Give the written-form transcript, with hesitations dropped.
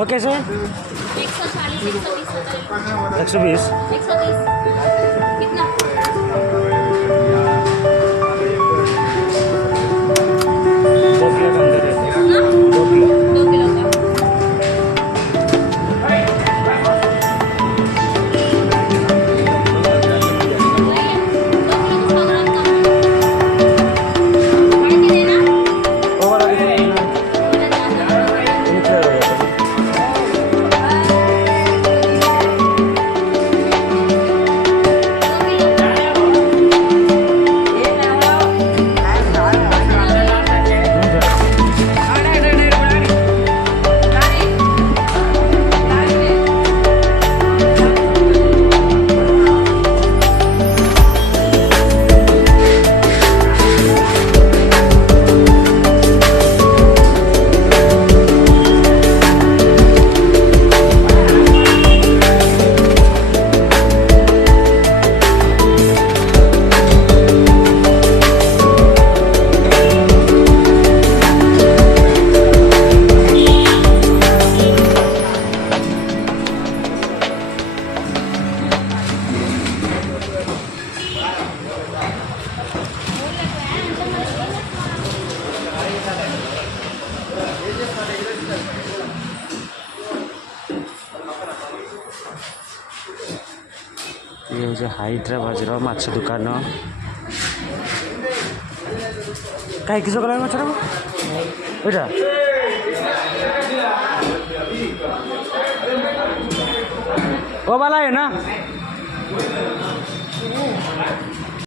Okay sir 140 120 120 130 कितना? दो kilo के अंदर रहते हैं। ना 2 किलो 2 किलो का वो वाला कितना देना है? नीचे हो जाता है। ये हूँ ହାଇଦ୍ରାବାଦର ମାଛ ଦୋକାନ। କାହିଁ କିସ କଲା ମାଛଟା ଏଇଟା ओ वाला है ना